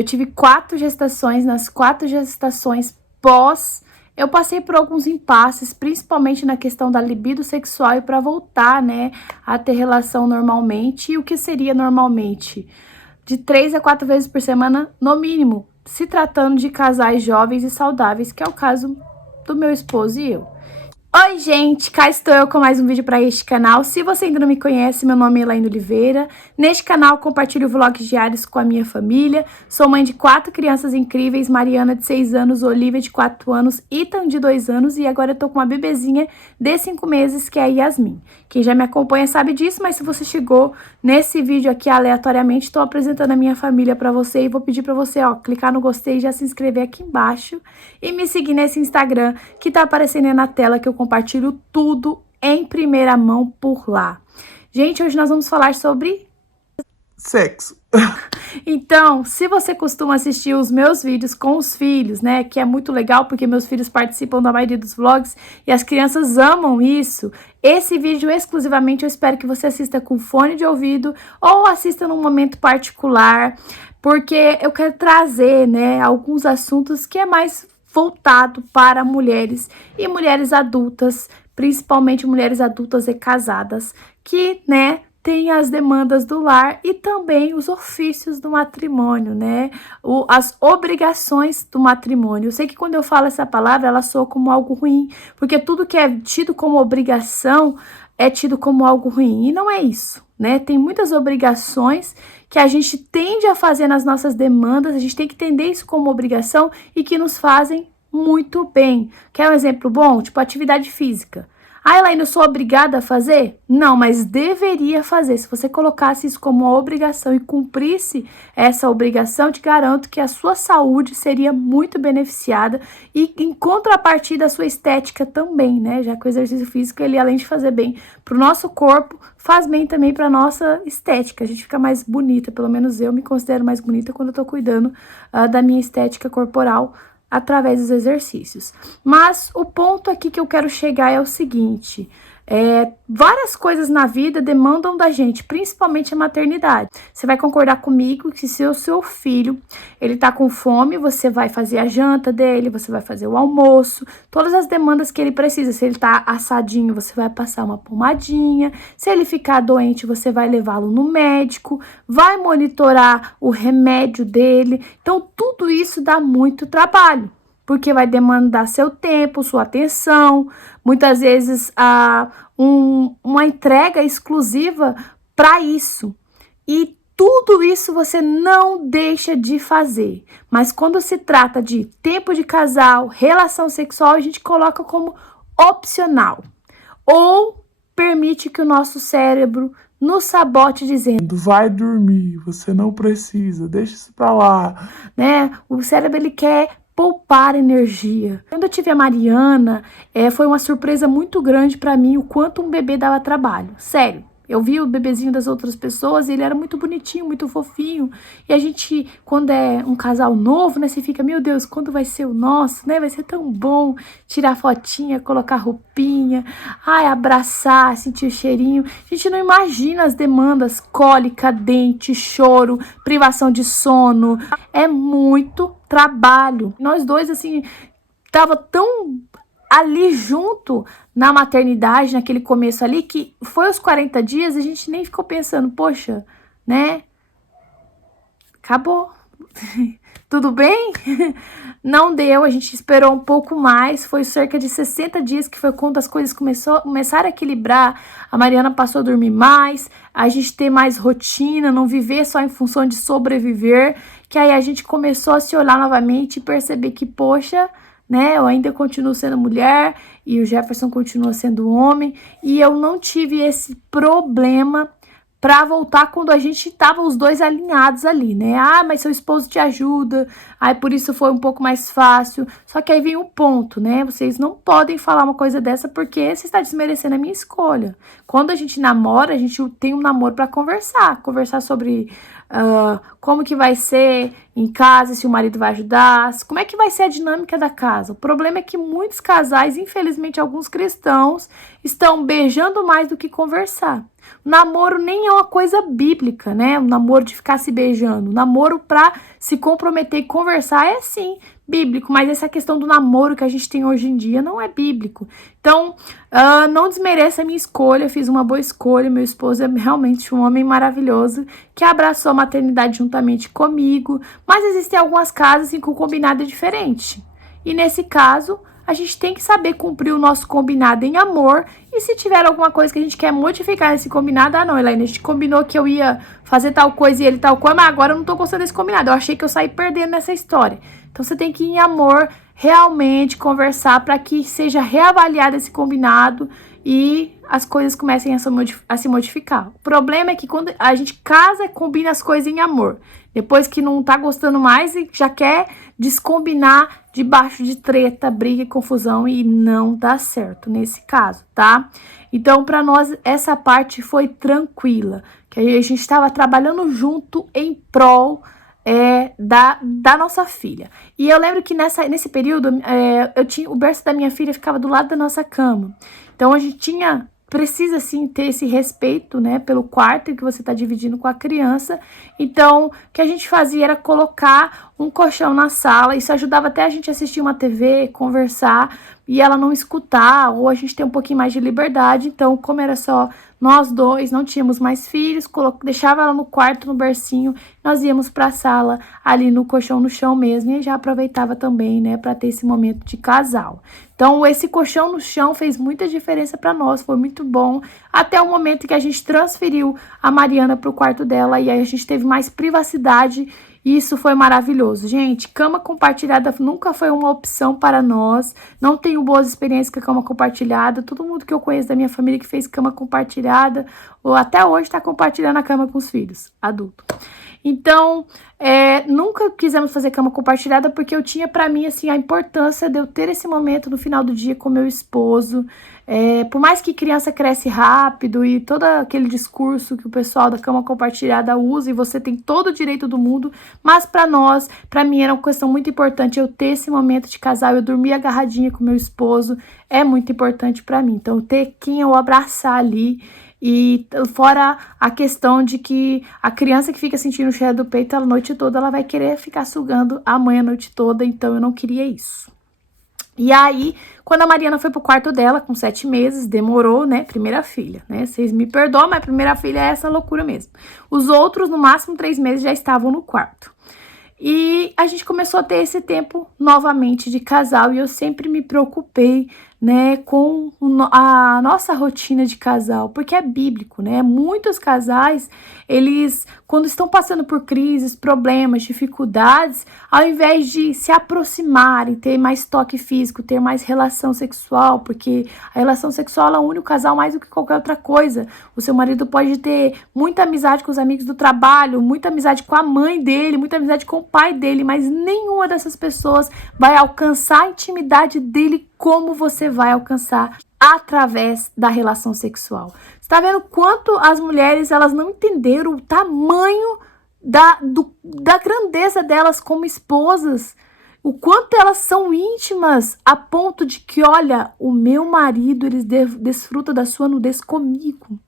Eu tive 4 gestações, nas 4 gestações pós, eu passei por alguns impasses, principalmente na questão da libido sexual e para voltar, né, a ter relação normalmente. E o que seria normalmente? De 3 a 4 vezes por semana, no mínimo, se tratando de casais jovens e saudáveis, que é o caso do meu esposo e eu. Oi gente, cá estou eu com mais um vídeo para este canal. Se você ainda não me conhece, meu nome é Elaine Oliveira. Neste canal compartilho vlogs diários com a minha família. Sou mãe de 4 crianças incríveis, Mariana de 6 anos, Olivia de 4 anos, Ethan de 2 anos e agora eu tô com uma bebezinha de 5 meses que é a Yasmin. Quem já me acompanha sabe disso, mas se você chegou nesse vídeo aqui aleatoriamente, estou apresentando a minha família para você e vou pedir para você, ó, clicar no gostei e já se inscrever aqui embaixo e me seguir nesse Instagram que tá aparecendo aí na tela, que eu compartilho tudo em primeira mão por lá. Gente, hoje nós vamos falar sobre sexo. Então, se você costuma assistir os meus vídeos com os filhos, né, que é muito legal porque meus filhos participam da maioria dos vlogs e as crianças amam isso, esse vídeo exclusivamente eu espero que você assista com fone de ouvido ou assista num momento particular, porque eu quero trazer, né, alguns assuntos que é mais voltado para mulheres e mulheres adultas, principalmente mulheres adultas e casadas, que, né, tem as demandas do lar e também os ofícios do matrimônio, né? As obrigações do matrimônio. Eu sei que quando eu falo essa palavra, ela soa como algo ruim, porque tudo que é tido como obrigação é tido como algo ruim. E não é isso, né? Tem muitas obrigações que a gente tende a fazer nas nossas demandas, a gente tem que entender isso como obrigação e que nos fazem muito bem. Quer um exemplo bom? Tipo atividade física. Ah, Elaine, eu sou obrigada a fazer? Não, mas deveria fazer. Se você colocasse isso como uma obrigação e cumprisse essa obrigação, te garanto que a sua saúde seria muito beneficiada e em contrapartida a sua estética também, né? Já que o exercício físico, ele além de fazer bem para o nosso corpo, faz bem também para nossa estética. A gente fica mais bonita, pelo menos eu me considero mais bonita quando eu tô cuidando da minha estética corporal, através dos exercícios. Mas o ponto aqui que eu quero chegar é o seguinte: várias coisas na vida demandam da gente, principalmente a maternidade. Você vai concordar comigo que se o seu filho, ele tá com fome, você vai fazer a janta dele, você vai fazer o almoço, todas as demandas que ele precisa. Se ele tá assadinho, você vai passar uma pomadinha. Se ele ficar doente, você vai levá-lo no médico, vai monitorar o remédio dele. Então, tudo isso dá muito trabalho, porque vai demandar seu tempo, sua atenção, muitas vezes uma entrega exclusiva para isso. E tudo isso você não deixa de fazer. Mas quando se trata de tempo de casal, relação sexual, a gente coloca como opcional. Ou permite que o nosso cérebro nos sabote dizendo: vai dormir, você não precisa, deixa isso pra lá. Né? O cérebro, ele quer poupar energia. Quando eu tive a Mariana, foi uma surpresa muito grande para mim o quanto um bebê dava trabalho. Sério. Eu vi o bebezinho das outras pessoas e ele era muito bonitinho, muito fofinho. E a gente, quando é um casal novo, né, você fica, meu Deus, quando vai ser o nosso, né? Vai ser tão bom tirar fotinha, colocar roupinha, ai, abraçar, sentir o cheirinho. A gente não imagina as demandas, cólica, dente, choro, privação de sono. É muito trabalho. Nós dois, assim, tava tão ali junto na maternidade, naquele começo ali, que foi os 40 dias, a gente nem ficou pensando, poxa, né? Acabou. Tudo bem? Não deu, a gente esperou um pouco mais, foi cerca de 60 dias que foi quando as coisas começaram a equilibrar, a Mariana passou a dormir mais, a gente ter mais rotina, não viver só em função de sobreviver, que aí a gente começou a se olhar novamente e perceber que, poxa, né, eu ainda continuo sendo mulher e o Jefferson continua sendo homem e eu não tive esse problema para voltar quando a gente tava os dois alinhados ali, né? Ah, mas seu esposo te ajuda, aí por isso foi um pouco mais fácil. Só que aí vem um ponto, né? Vocês não podem falar uma coisa dessa porque você está desmerecendo a minha escolha. Quando a gente namora, a gente tem um namoro para conversar sobre como que vai ser em casa, se o marido vai ajudar, como é que vai ser a dinâmica da casa. O problema é que muitos casais, infelizmente alguns cristãos, estão beijando mais do que conversar. O namoro nem é uma coisa bíblica, né? O namoro de ficar se beijando. O namoro pra se comprometer e conversar é sim bíblico, mas essa questão do namoro que a gente tem hoje em dia não é bíblico. Então, não desmereça a minha escolha, eu fiz uma boa escolha. Meu esposo é realmente um homem maravilhoso que abraçou a maternidade juntamente comigo, mas existem algumas casas em que o combinado é diferente. E nesse caso, a gente tem que saber cumprir o nosso combinado em amor. E se tiver alguma coisa que a gente quer modificar nesse combinado, não, Elaine, a gente combinou que eu ia fazer tal coisa e ele tal coisa, mas agora eu não tô gostando desse combinado. Eu achei que eu saí perdendo nessa história. Então você tem que ir em amor, realmente conversar para que seja reavaliado esse combinado e as coisas comecem a se modificar. O problema é que quando a gente casa, combina as coisas em amor. Depois que não tá gostando mais e já quer descombinar debaixo de treta, briga e confusão, e não dá certo nesse caso, tá? Então, para nós, essa parte foi tranquila, que a gente estava trabalhando junto em prol da nossa filha. E eu lembro que nesse período, o berço da minha filha ficava do lado da nossa cama. Então, a gente precisa sim ter esse respeito, né, pelo quarto que você está dividindo com a criança. Então, o que a gente fazia era colocar um colchão na sala. Isso ajudava até a gente assistir uma TV, conversar e ela não escutar, ou a gente ter um pouquinho mais de liberdade. Então, como era só nós dois, não tínhamos mais filhos, deixava ela no quarto, no bercinho, nós íamos para a sala, ali no colchão no chão mesmo, e já aproveitava também, né, para ter esse momento de casal. Então, esse colchão no chão fez muita diferença para nós, foi muito bom, até o momento que a gente transferiu a Mariana para o quarto dela, e aí a gente teve mais privacidade. Isso foi maravilhoso. Gente, cama compartilhada nunca foi uma opção para nós. Não tenho boas experiências com a cama compartilhada. Todo mundo que eu conheço da minha família que fez cama compartilhada, ou até hoje está compartilhando a cama com os filhos, adulto. Então, nunca quisemos fazer cama compartilhada porque eu tinha para mim, assim, a importância de eu ter esse momento no final do dia com meu esposo. Por mais que criança cresce rápido e todo aquele discurso que o pessoal da cama compartilhada usa e você tem todo o direito do mundo, mas para mim era uma questão muito importante eu ter esse momento de casal, eu dormir agarradinha com meu esposo, é muito importante para mim. Então, ter quem eu abraçar ali. E fora a questão de que a criança que fica sentindo o cheiro do peito a noite toda, ela vai querer ficar sugando a mãe a noite toda, então eu não queria isso. E aí, quando a Mariana foi pro quarto dela, com 7 meses, demorou, né, primeira filha, né, vocês me perdoam, mas primeira filha é essa loucura mesmo. Os outros, no máximo 3 meses, já estavam no quarto. E a gente começou a ter esse tempo novamente de casal, e eu sempre me preocupei, né, com a nossa rotina de casal, porque é bíblico, né? Muitos casais, eles, quando estão passando por crises, problemas, dificuldades, ao invés de se aproximarem, ter mais toque físico, ter mais relação sexual, porque a relação sexual, ela une o casal mais do que qualquer outra coisa. O seu marido pode ter muita amizade com os amigos do trabalho, muita amizade com a mãe dele, muita amizade com o pai dele, mas nenhuma dessas pessoas vai alcançar a intimidade dele como você vai alcançar através da relação sexual. Você tá vendo quanto as mulheres, elas não entenderam o tamanho da grandeza delas como esposas, o quanto elas são íntimas a ponto de que, olha, o meu marido, ele desfruta da sua nudez comigo.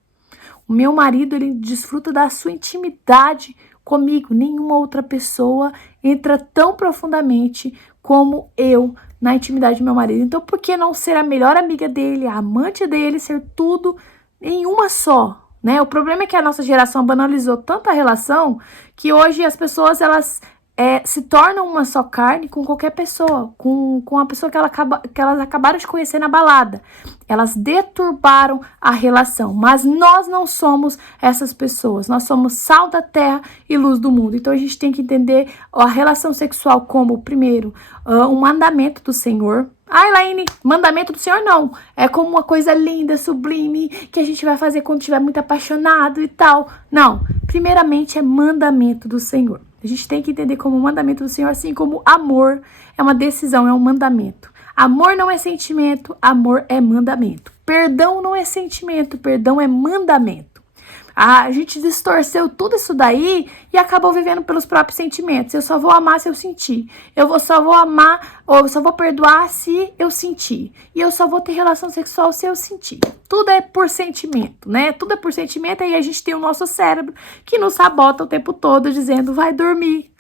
O meu marido, ele desfruta da sua intimidade comigo. Nenhuma outra pessoa entra tão profundamente como eu na intimidade do meu marido. Então, por que não ser a melhor amiga dele, a amante dele, ser tudo em uma só, né? O problema é que a nossa geração banalizou tanto a relação que hoje as pessoas, elas se tornam uma só carne com qualquer pessoa, com a pessoa que elas acabaram de conhecer na balada. Elas deturbaram a relação, mas nós não somos essas pessoas. Nós somos sal da terra e luz do mundo. Então a gente tem que entender a relação sexual como, primeiro, um mandamento do Senhor. Ah, Elaine, mandamento do Senhor não. É como uma coisa linda, sublime, que a gente vai fazer quando estiver muito apaixonado e tal. Não, primeiramente é mandamento do Senhor. A gente tem que entender como mandamento do Senhor, assim como amor é uma decisão, é um mandamento. Amor não é sentimento, amor é mandamento. Perdão não é sentimento, perdão é mandamento. A gente distorceu tudo isso daí e acabou vivendo pelos próprios sentimentos. Eu só vou amar se eu sentir. Só vou amar, ou eu só vou perdoar se eu sentir. E eu só vou ter relação sexual se eu sentir. Tudo é por sentimento, né? Tudo é por sentimento, e aí a gente tem o nosso cérebro que nos sabota o tempo todo dizendo, vai dormir,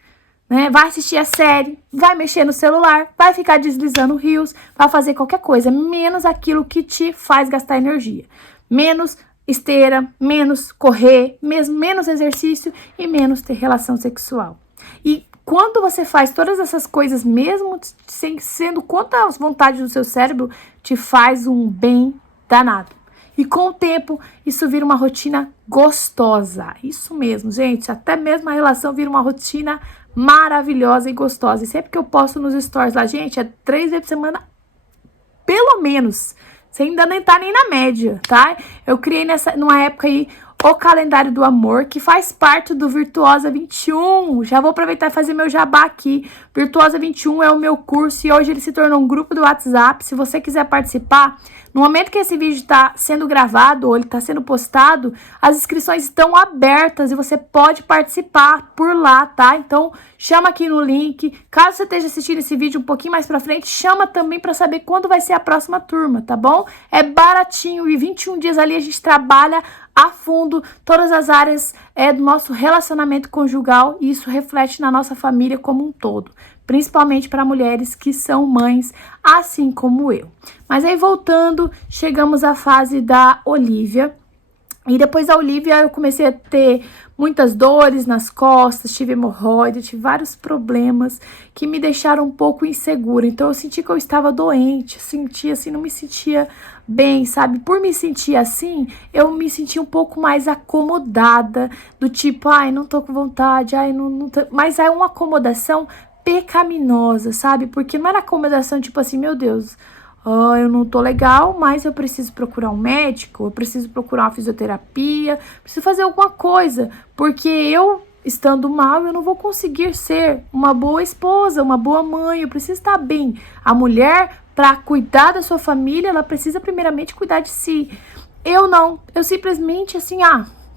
né? Vai assistir a série, vai mexer no celular, vai ficar deslizando rios, vai fazer qualquer coisa, menos aquilo que te faz gastar energia. Menos esteira, menos correr, menos exercício e menos ter relação sexual. E quando você faz todas essas coisas, mesmo sendo contra as vontades do seu cérebro, te faz um bem danado. E com o tempo, isso vira uma rotina gostosa. Isso mesmo, gente. Até mesmo a relação vira uma rotina maravilhosa e gostosa. E sempre que eu posto nos stories lá, gente, é 3 vezes por semana, pelo menos. Você ainda nem tá nem na média, tá? Eu criei numa época aí o calendário do amor, que faz parte do Virtuosa 21. Já vou aproveitar e fazer meu jabá aqui. Virtuosa 21 é o meu curso e hoje ele se tornou um grupo do WhatsApp. Se você quiser participar, no momento que esse vídeo está sendo gravado ou ele está sendo postado, as inscrições estão abertas e você pode participar por lá, tá? Então, chama aqui no link. Caso você esteja assistindo esse vídeo um pouquinho mais pra frente, chama também para saber quando vai ser a próxima turma, tá bom? É baratinho e 21 dias ali a gente trabalha a fundo todas as áreas do nosso relacionamento conjugal e isso reflete na nossa família como um todo, principalmente para mulheres que são mães, assim como eu. Mas aí voltando, chegamos à fase da Olivia. E depois da Olivia eu comecei a ter muitas dores nas costas, tive hemorroida, tive vários problemas que me deixaram um pouco insegura. Então eu senti que eu estava doente, senti assim, não me sentia bem, sabe? Por me sentir assim, eu me senti um pouco mais acomodada, do tipo, ai, não tô com vontade, ai, não tô... Mas é uma acomodação pecaminosa, sabe? Porque não era acomodação tipo assim, meu Deus, eu não tô legal, mas eu preciso procurar um médico, eu preciso procurar uma fisioterapia, preciso fazer alguma coisa, porque eu, estando mal, eu não vou conseguir ser uma boa esposa, uma boa mãe, eu preciso estar bem. A mulher, para cuidar da sua família, ela precisa primeiramente cuidar de si. Eu não, eu simplesmente assim,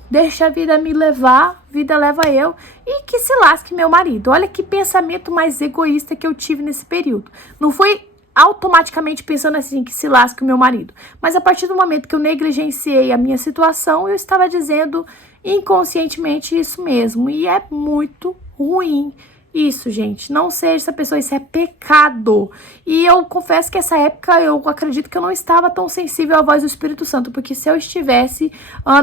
deixa a vida me levar, vida leva eu, e que se lasque meu marido. Olha que pensamento mais egoísta que eu tive nesse período. Não foi automaticamente pensando assim, que se lasque o meu marido. Mas a partir do momento que eu negligenciei a minha situação, eu estava dizendo inconscientemente isso mesmo. E é muito ruim isso, gente. Não seja essa pessoa, isso é pecado. E eu confesso que essa época eu acredito que eu não estava tão sensível à voz do Espírito Santo, porque se eu estivesse,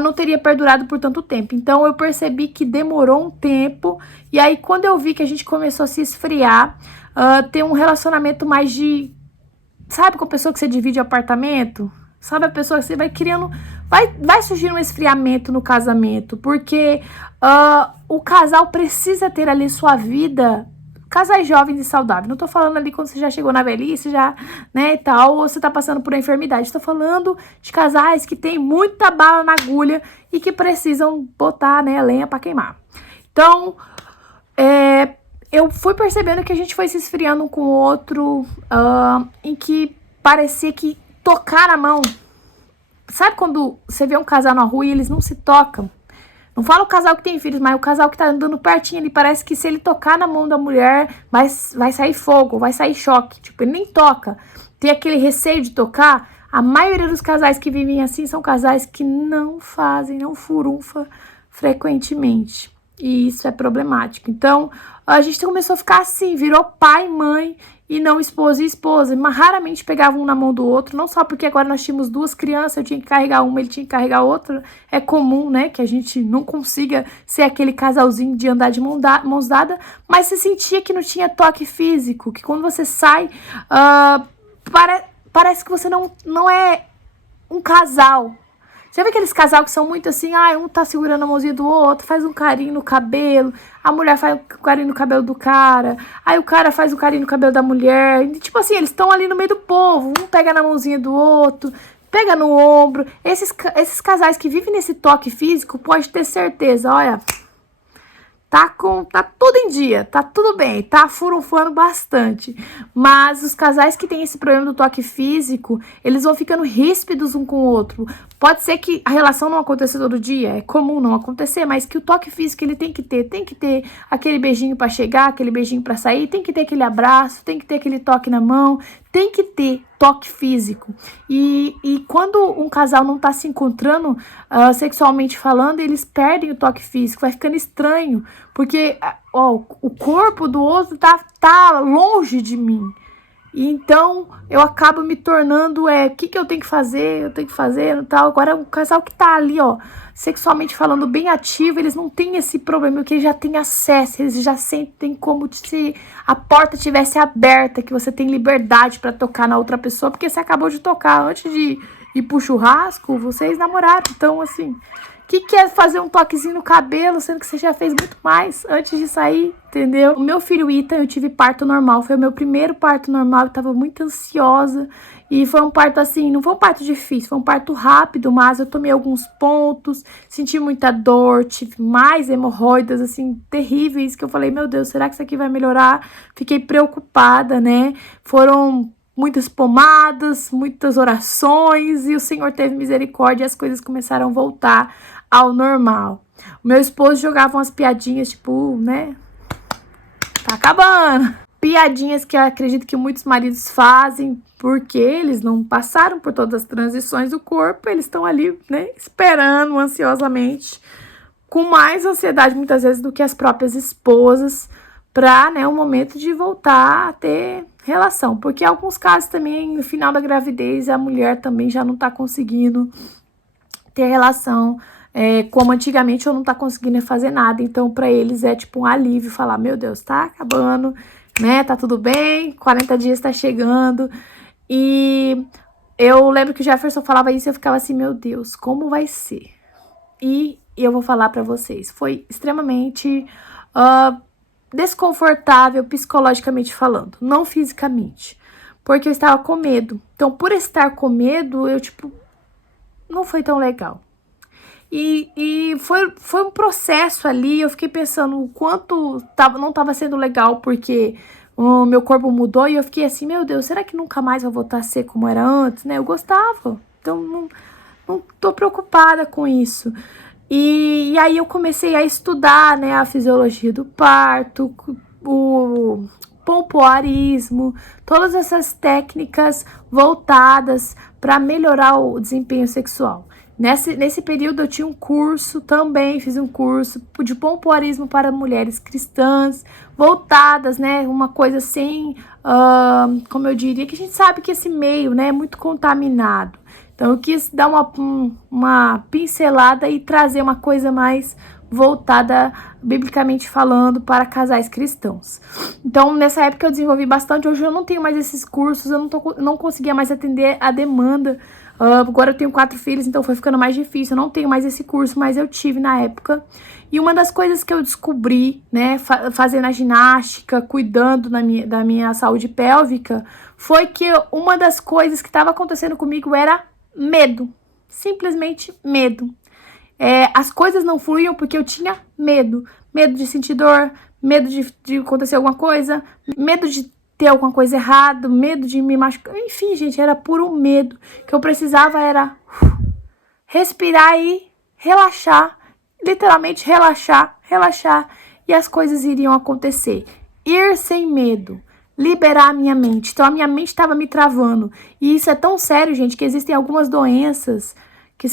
não teria perdurado por tanto tempo. Então eu percebi que demorou um tempo, e aí quando eu vi que a gente começou a se esfriar, ter um relacionamento mais de... Sabe com a pessoa que você divide apartamento? Sabe a pessoa que você vai criando... Vai surgir um esfriamento no casamento, porque o casal precisa ter ali sua vida, casais jovens e saudáveis. Não tô falando ali quando você já chegou na velhice, já, né, e tal, ou você tá passando por uma enfermidade. Tô falando de casais que tem muita bala na agulha e que precisam botar, né, lenha pra queimar. Então, eu fui percebendo que a gente foi se esfriando um com o outro, em que parecia que tocar na mão... Sabe quando você vê um casal na rua e eles não se tocam? Não fala o casal que tem filhos, mas o casal que tá andando pertinho, ele parece que se ele tocar na mão da mulher, vai sair fogo, vai sair choque. Tipo, ele nem toca. Tem aquele receio de tocar. A maioria dos casais que vivem assim são casais que não furunfa frequentemente. E isso é problemático. Então, a gente começou a ficar assim, virou pai, mãe e não esposa e esposa. Mas raramente pegavam um na mão do outro, não só porque agora nós tínhamos duas crianças, eu tinha que carregar uma, ele tinha que carregar outra. É comum, né, que a gente não consiga ser aquele casalzinho de andar de mãos dadas, mas se sentia que não tinha toque físico, que quando você sai, parece que você não é um casal. Já vê aqueles casal que são muito assim, um tá segurando a mãozinha do outro, faz um carinho no cabelo, a mulher faz um carinho no cabelo do cara, aí o cara faz um carinho no cabelo da mulher, e, tipo assim, eles estão ali no meio do povo, um pega na mãozinha do outro, pega no ombro. Esses casais que vivem nesse toque físico, pode ter certeza, olha, tá tudo em dia, tá tudo bem, tá furunfando bastante. Mas os casais que têm esse problema do toque físico, eles vão ficando ríspidos um com o outro. Pode ser que a relação não aconteça todo dia, é comum não acontecer, mas que o toque físico ele tem que ter aquele beijinho pra chegar, aquele beijinho pra sair, tem que ter aquele abraço, tem que ter aquele toque na mão, tem que ter toque físico. E quando um casal não tá se encontrando sexualmente falando, eles perdem o toque físico, vai ficando estranho, porque o corpo do outro tá longe de mim. E então eu acabo me tornando, o que eu tenho que fazer? Eu tenho que fazer e tal. Agora o casal que tá ali, sexualmente falando, bem ativo, eles não têm esse problema, porque eles já têm acesso, eles já sentem como se a porta tivesse aberta, que você tem liberdade pra tocar na outra pessoa, porque você acabou de tocar antes de ir pro churrasco, vocês namoraram. Então, assim, que é fazer um toquezinho no cabelo, sendo que você já fez muito mais antes de sair, entendeu? O meu filho Ethan, eu tive parto normal, foi o meu primeiro parto normal, eu tava muito ansiosa, e foi um parto assim, não foi um parto difícil, foi um parto rápido, mas eu tomei alguns pontos, senti muita dor, tive mais hemorroidas, assim, terríveis, que eu falei, meu Deus, será que isso aqui vai melhorar? Fiquei preocupada, né? Foram muitas pomadas, muitas orações, e o Senhor teve misericórdia e as coisas começaram a voltar ao normal. O meu esposo jogava umas piadinhas, tipo, né? Tá acabando. Piadinhas que eu acredito que muitos maridos fazem, porque eles não passaram por todas as transições do corpo, eles estão ali, né, esperando ansiosamente, com mais ansiedade muitas vezes do que as próprias esposas, para, né, o momento de voltar a ter relação. Porque em alguns casos também, no final da gravidez, a mulher também já não tá conseguindo ter relação como antigamente, ou não tá conseguindo fazer nada. Então, para eles é tipo um alívio falar, meu Deus, tá acabando, né, tá tudo bem, 40 dias tá chegando. E eu lembro que o Jefferson falava isso e eu ficava assim, meu Deus, como vai ser? E eu vou falar para vocês, foi extremamente desconfortável psicologicamente falando, não fisicamente, porque eu estava com medo. Então, por estar com medo, eu, tipo, não foi tão legal. E foi um processo ali, eu fiquei pensando o quanto não estava sendo legal, porque o meu corpo mudou, e eu fiquei assim, meu Deus, será que nunca mais vou voltar a ser como era antes, né? Eu gostava, então não tô preocupada com isso. E aí eu comecei a estudar, né, a fisiologia do parto, o pompoarismo, todas essas técnicas voltadas para melhorar o desempenho sexual. Nesse período eu tinha um curso também, fiz um curso de pompoarismo para mulheres cristãs, voltadas, né, uma coisa assim, como eu diria, que a gente sabe que esse meio, né, é muito contaminado. Então eu quis dar uma pincelada e trazer uma coisa mais voltada, biblicamente falando, para casais cristãos. Então, nessa época eu desenvolvi bastante. Hoje eu não tenho mais esses cursos, eu não conseguia mais atender a demanda. Agora eu tenho 4 filhos, então foi ficando mais difícil. Eu não tenho mais esse curso, mas eu tive na época. E uma das coisas que eu descobri, né, fazendo a ginástica, cuidando da minha saúde pélvica, foi que uma das coisas que estava acontecendo comigo era medo. Simplesmente medo. As coisas não fluíam porque eu tinha medo. Medo de sentir dor, medo de acontecer alguma coisa, medo de ter alguma coisa errada, medo de me machucar. Enfim, gente, era puro medo. O que eu precisava era respirar e relaxar. Literalmente relaxar. E as coisas iriam acontecer. Ir sem medo. Liberar a minha mente. Então, a minha mente estava me travando. E isso é tão sério, gente, que existem algumas doenças que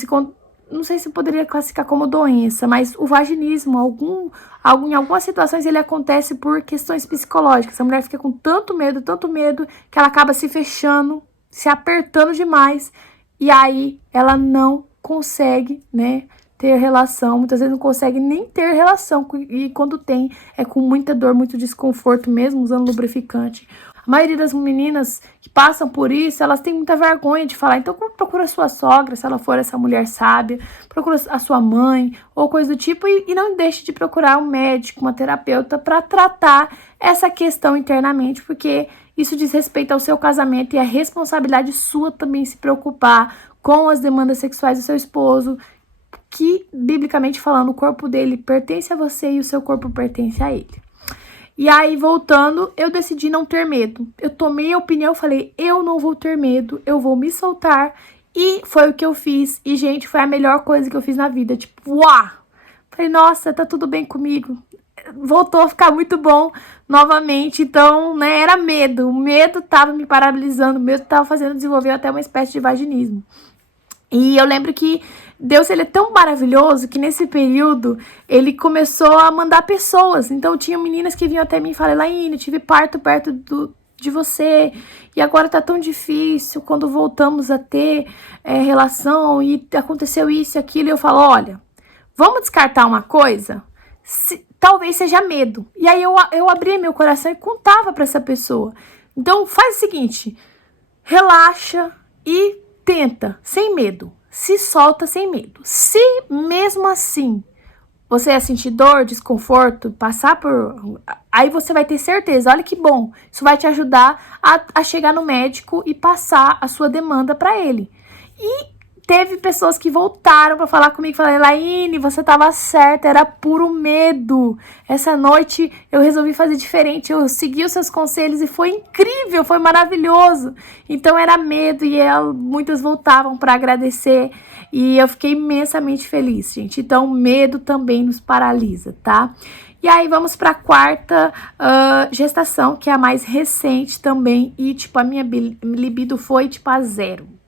não sei se eu poderia classificar como doença, mas o vaginismo, em algumas situações ele acontece por questões psicológicas. A mulher fica com tanto medo, que ela acaba se fechando, se apertando demais, e aí ela não consegue, né, ter relação. Muitas vezes não consegue nem ter relação, e quando tem, é com muita dor, muito desconforto mesmo, usando lubrificante. A maioria das meninas que passam por isso, elas têm muita vergonha de falar. Então, procura a sua sogra, se ela for essa mulher sábia, procura a sua mãe, ou coisa do tipo, e não deixe de procurar um médico, uma terapeuta, para tratar essa questão internamente, porque isso diz respeito ao seu casamento, e é responsabilidade sua também se preocupar com as demandas sexuais do seu esposo, que, biblicamente falando, o corpo dele pertence a você e o seu corpo pertence a ele. E aí, voltando, eu decidi não ter medo. Eu tomei a opinião, falei, eu não vou ter medo, eu vou me soltar. E foi o que eu fiz. E, gente, foi a melhor coisa que eu fiz na vida. Tipo, uau! Falei, nossa, tá tudo bem comigo. Voltou a ficar muito bom novamente. Então, né, era medo. O medo tava me paralisando, o medo tava fazendo desenvolver até uma espécie de vaginismo. E eu lembro que Deus, ele é tão maravilhoso que nesse período ele começou a mandar pessoas. Então, tinha meninas que vinham até mim e falaram, Elaine, eu tive parto perto de você e agora tá tão difícil quando voltamos a ter relação e aconteceu isso e aquilo. E eu falo, olha, vamos descartar uma coisa? Talvez seja medo. E aí eu abri meu coração e contava para essa pessoa. Então, faz o seguinte, relaxa e tenta, sem medo. Se solta sem medo. Se mesmo assim você ia sentir dor, desconforto, passar por... Aí você vai ter certeza, olha que bom. Isso vai te ajudar a chegar no médico e passar a sua demanda para ele. E teve pessoas que voltaram para falar comigo, falaram, Elaine, você tava certa, era puro medo. Essa noite eu resolvi fazer diferente, eu segui os seus conselhos e foi incrível, foi maravilhoso. Então era medo e muitas voltavam para agradecer e eu fiquei imensamente feliz, gente. Então medo também nos paralisa, tá? E aí vamos para a quarta gestação, que é a mais recente também e tipo a minha libido foi tipo a 0.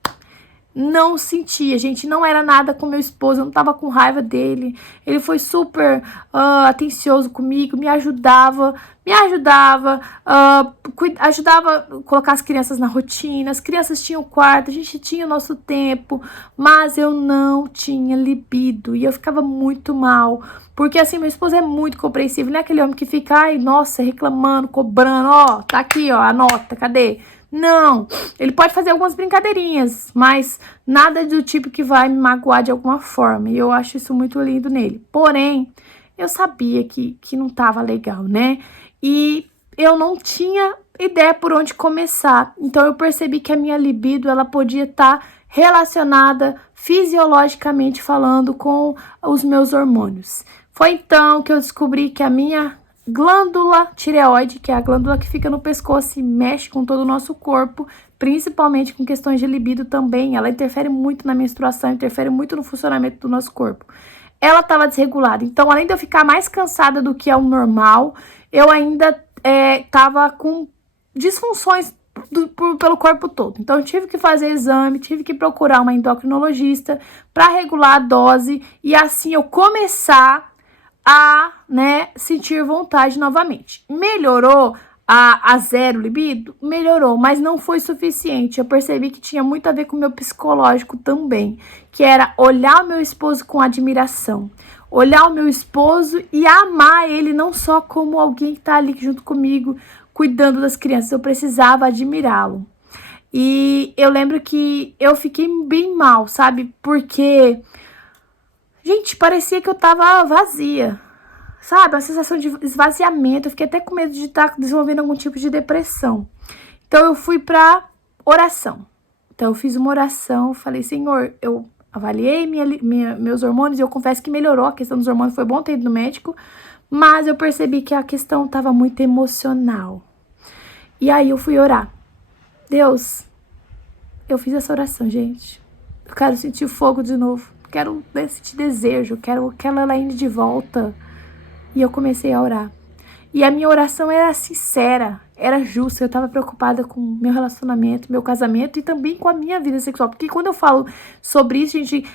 Não sentia, gente, não era nada com meu esposo, eu não tava com raiva dele, ele foi super atencioso comigo, me ajudava a colocar as crianças na rotina, as crianças tinham quarto, a gente tinha o nosso tempo, mas eu não tinha libido e eu ficava muito mal, porque assim, meu esposo é muito compreensivo, não é aquele homem que fica, ai, nossa, reclamando, cobrando, ó, tá aqui, ó, a nota, cadê? Não, ele pode fazer algumas brincadeirinhas, mas nada do tipo que vai me magoar de alguma forma. E eu acho isso muito lindo nele. Porém, eu sabia que não tava legal, né? E eu não tinha ideia por onde começar. Então, eu percebi que a minha libido, ela podia estar relacionada fisiologicamente falando com os meus hormônios. Foi então que eu descobri que a minha glândula tireoide, que é a glândula que fica no pescoço e mexe com todo o nosso corpo, principalmente com questões de libido também, ela interfere muito na menstruação, interfere muito no funcionamento do nosso corpo. Ela estava desregulada, então além de eu ficar mais cansada do que é o normal, eu ainda estava com disfunções pelo corpo todo. Então eu tive que fazer exame, tive que procurar uma endocrinologista para regular a dose e assim eu começar a, né, sentir vontade novamente. Melhorou a 0 libido? Melhorou, mas não foi suficiente. Eu percebi que tinha muito a ver com o meu psicológico também, que era olhar o meu esposo com admiração, olhar o meu esposo e amar ele não só como alguém que tá ali junto comigo, cuidando das crianças, eu precisava admirá-lo. E eu lembro que eu fiquei bem mal, sabe? Porque, gente, parecia que eu tava vazia, sabe? A sensação de esvaziamento. Eu fiquei até com medo de estar desenvolvendo algum tipo de depressão. Então, eu fui pra oração. Então, eu fiz uma oração, falei, Senhor, eu avaliei meus hormônios e eu confesso que melhorou. A questão dos hormônios foi bom ter ido no médico, mas eu percebi que a questão estava muito emocional. E aí, eu fui orar. Deus, eu fiz essa oração, gente. Eu quero sentir o fogo de novo. Quero sentir desejo, quero aquela Elaine de volta. E eu comecei a orar. E a minha oração era sincera, era justa. Eu estava preocupada com o meu relacionamento, meu casamento e também com a minha vida sexual. Porque quando eu falo sobre isso, gente,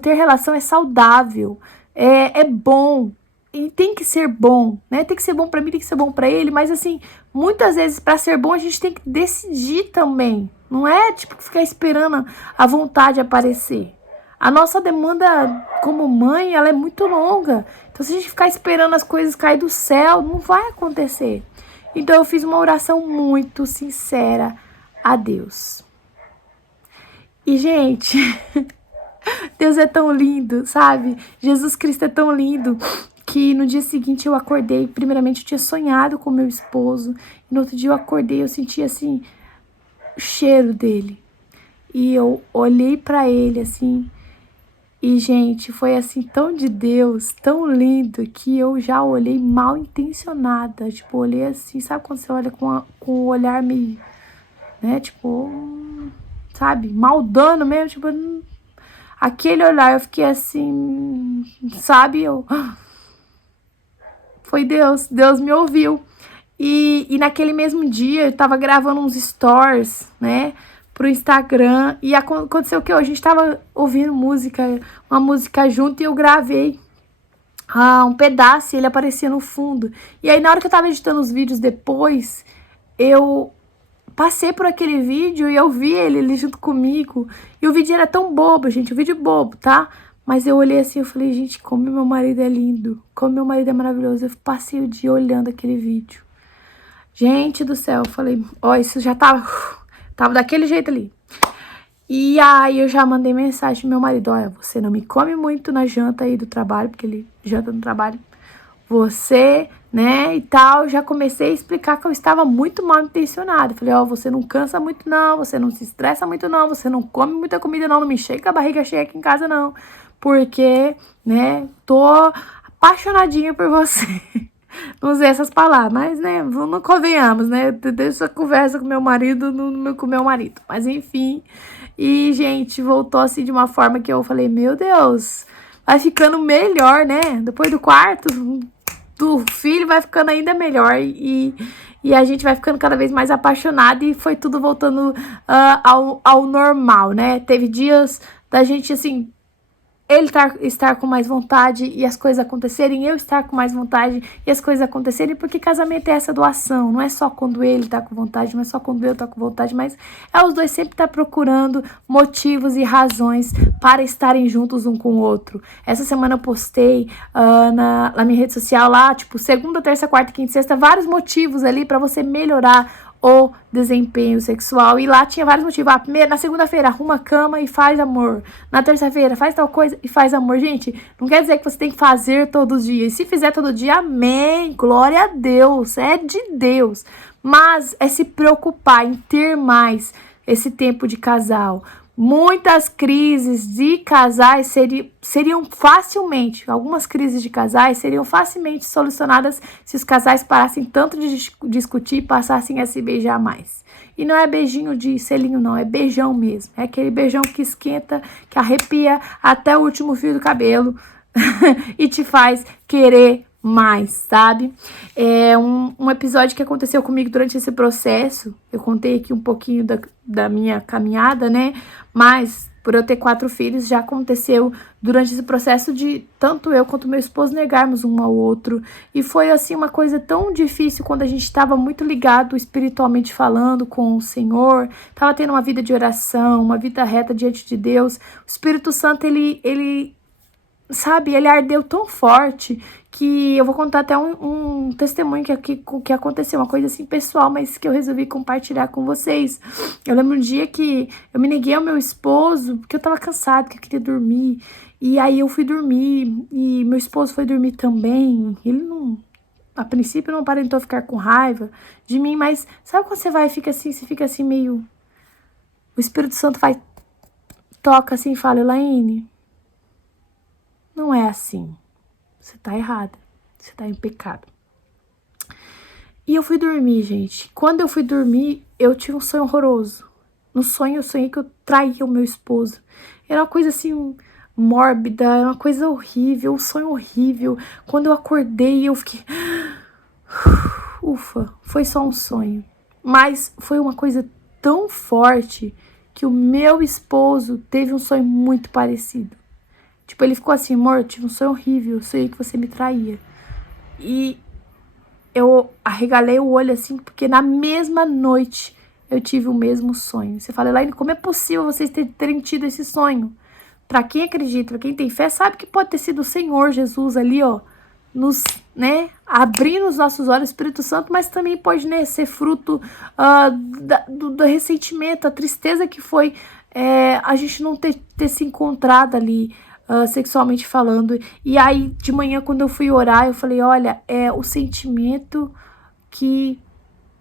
ter relação é saudável, é bom. E tem que ser bom, né? Tem que ser bom pra mim, tem que ser bom pra ele. Mas assim, muitas vezes pra ser bom a gente tem que decidir também. Não é tipo ficar esperando a vontade aparecer. A nossa demanda como mãe, ela é muito longa. Então, se a gente ficar esperando as coisas cair do céu, não vai acontecer. Então, eu fiz uma oração muito sincera a Deus. E, gente, Deus é tão lindo, sabe? Jesus Cristo é tão lindo que no dia seguinte eu acordei. Primeiramente, eu tinha sonhado com meu esposo. E no outro dia eu acordei, eu senti, assim, o cheiro dele. E eu olhei pra ele, assim, E, gente, foi assim tão de Deus, tão lindo, que eu já olhei mal intencionada. Tipo, olhei assim, sabe quando você olha com o olhar meio, né? Tipo, sabe, maldando mesmo. Tipo, aquele olhar eu fiquei assim, sabe? Foi Deus, Deus me ouviu. E naquele mesmo dia eu tava gravando uns stories, né, pro Instagram. E aconteceu o que? A gente tava ouvindo música, uma música junto, e eu gravei um pedaço e ele aparecia no fundo. E aí, na hora que eu tava editando os vídeos depois, eu passei por aquele vídeo e eu vi ele junto comigo. E o vídeo era tão bobo, gente, o vídeo bobo, tá? Mas eu olhei assim, eu falei, gente, como meu marido é lindo, como meu marido é maravilhoso. Eu passei o dia olhando aquele vídeo. Gente do céu, eu falei, ó, isso já tava daquele jeito ali. E aí eu já mandei mensagem pro meu marido, olha, você não me come muito na janta aí do trabalho, porque ele janta no trabalho. Você, né, e tal, já comecei a explicar que eu estava muito mal intencionada. Falei, ó, você não cansa muito não, você não se estressa muito não, você não come muita comida não me chega a barriga cheia aqui em casa não. Porque, né, tô apaixonadinha por você. Não usei essas palavras, mas, né, não convenhamos, né, deixa a conversa com meu marido, com meu marido. Mas, enfim, e, gente, voltou assim de uma forma que eu falei, meu Deus, vai ficando melhor, né, depois do quarto, do filho vai ficando ainda melhor e a gente vai ficando cada vez mais apaixonada e foi tudo voltando ao normal, né, teve dias da gente, assim, ele estar com mais vontade e as coisas acontecerem, eu estar com mais vontade e as coisas acontecerem, porque casamento é essa doação, não é só quando ele tá com vontade, não é só quando eu tô com vontade, mas é os dois sempre tá procurando motivos e razões para estarem juntos um com o outro. Essa semana eu postei na minha rede social lá, tipo, segunda, terça, quarta, quinta e sexta, vários motivos ali para você melhorar o desempenho sexual. E lá tinha vários motivos. Na segunda-feira, arruma a cama e faz amor. Na terça-feira, faz tal coisa e faz amor. Gente, não quer dizer que você tem que fazer todo dia. E se fizer todo dia, amém. Glória a Deus. É de Deus. Mas é se preocupar em ter mais esse tempo de casal. Muitas crises de casais seriam facilmente, algumas crises de casais seriam facilmente solucionadas se os casais parassem tanto de discutir e passassem a se beijar mais. E não é beijinho de selinho não, é beijão mesmo. É aquele beijão que esquenta, que arrepia até o último fio do cabelo e te faz querer mais, sabe? É um episódio que aconteceu comigo durante esse processo. Eu contei aqui um pouquinho da minha caminhada, né? Mas por eu ter 4 filhos, já aconteceu durante esse processo de tanto eu quanto meu esposo negarmos um ao outro. E foi assim uma coisa tão difícil quando a gente estava muito ligado espiritualmente falando com o Senhor, estava tendo uma vida de oração, uma vida reta diante de Deus. O Espírito Santo, ele sabe, ele ardeu tão forte que eu vou contar até um testemunho que aconteceu, uma coisa assim pessoal, mas que eu resolvi compartilhar com vocês. Eu lembro um dia que eu me neguei ao meu esposo, porque eu tava cansada, que eu queria dormir, e aí eu fui dormir, e meu esposo foi dormir também. Ele não, a princípio não aparentou ficar com raiva de mim, mas sabe quando você vai e fica assim, você fica assim meio... O Espírito Santo vai, toca assim e fala, Elaine, não é assim. Você tá errada. Você tá em pecado. E eu fui dormir, gente. Quando eu fui dormir, eu tive um sonho horroroso. No sonho, eu sonhei que eu traía o meu esposo. Era uma coisa assim, mórbida, era uma coisa horrível, um sonho horrível. Quando eu acordei, eu fiquei... Ufa, foi só um sonho. Mas foi uma coisa tão forte que o meu esposo teve um sonho muito parecido. Tipo, ele ficou assim, amor, tive um sonho horrível, eu sonhei que você me traía. E eu arregalei o olho assim, porque na mesma noite eu tive o mesmo sonho. Você fala, Elaine, como é possível vocês terem tido esse sonho? Pra quem acredita, pra quem tem fé, sabe que pode ter sido o Senhor Jesus ali, ó, nos, né, abrindo os nossos olhos, Espírito Santo, mas também pode, né, ser fruto do ressentimento, a tristeza que foi a gente não ter se encontrado ali, sexualmente falando. E aí de manhã quando eu fui orar, eu falei, olha, é o sentimento que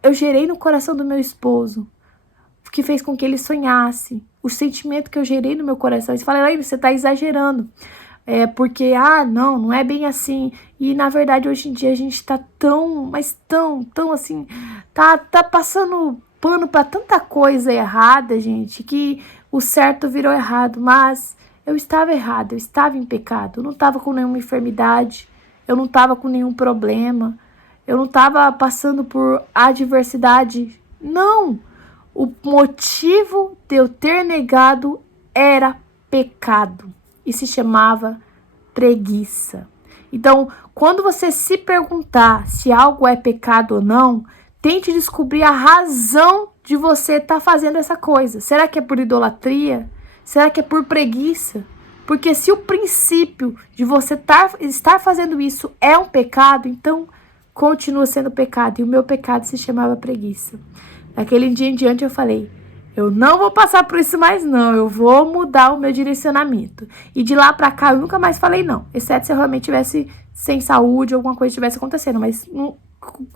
eu gerei no coração do meu esposo que fez com que ele sonhasse, o sentimento que eu gerei no meu coração. Você fala, Elaine, você tá exagerando. Porque, não é bem assim. E, na verdade, hoje em dia a gente tá tão assim, tá passando pano pra tanta coisa errada, gente, que o certo virou errado. Mas eu estava errada, eu estava em pecado, eu não estava com nenhuma enfermidade, eu não estava com nenhum problema, eu não estava passando por adversidade. Não! O motivo de eu ter negado era pecado e se chamava preguiça. Então, quando você se perguntar se algo é pecado ou não, tente descobrir a razão de você estar fazendo essa coisa. Será que é por idolatria? Será que é por preguiça? Porque se o princípio de você estar fazendo isso é um pecado, então continua sendo pecado. E o meu pecado se chamava preguiça. Daquele dia em diante eu falei, eu não vou passar por isso mais não, eu vou mudar o meu direcionamento. E de lá pra cá eu nunca mais falei não, exceto se eu realmente tivesse sem saúde, alguma coisa estivesse acontecendo. Mas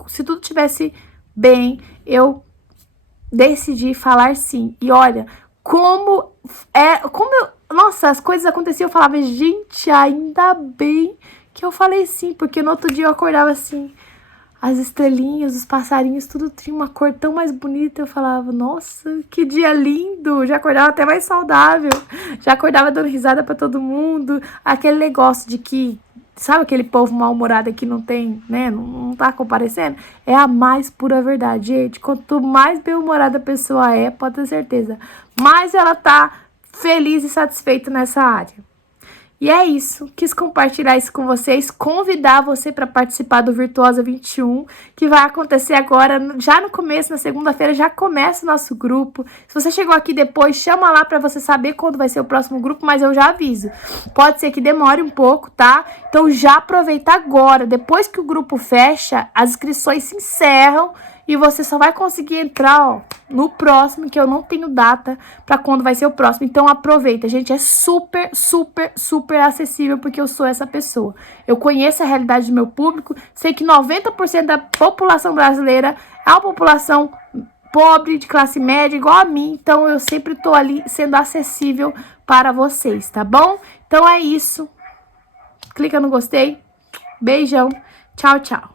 se tudo tivesse bem, eu decidi falar sim. E olha, nossa, as coisas aconteciam, eu falava, gente, ainda bem que eu falei sim, porque no outro dia eu acordava assim, as estrelinhas, os passarinhos, tudo tinha uma cor tão mais bonita. Eu falava, nossa, que dia lindo. Já acordava até mais saudável. Já acordava dando risada pra todo mundo. Aquele negócio de que, sabe aquele povo mal-humorado que não tem, né, não tá comparecendo? É a mais pura verdade, gente. Quanto mais bem-humorada a pessoa é, pode ter certeza, mais ela tá feliz e satisfeita nessa área. E é isso, quis compartilhar isso com vocês, convidar você para participar do Virtuosa 21, que vai acontecer agora, já no começo, na segunda-feira, já começa o nosso grupo. Se você chegou aqui depois, chama lá para você saber quando vai ser o próximo grupo, mas eu já aviso. Pode ser que demore um pouco, tá? Então já aproveita agora, depois que o grupo fecha, as inscrições se encerram, e você só vai conseguir entrar, no próximo, que eu não tenho data para quando vai ser o próximo. Então aproveita, gente, é super, super, super acessível, porque eu sou essa pessoa. Eu conheço a realidade do meu público, sei que 90% da população brasileira é uma população pobre, de classe média, igual a mim. Então eu sempre tô ali sendo acessível para vocês, tá bom? Então é isso. Clica no gostei. Beijão. Tchau, tchau.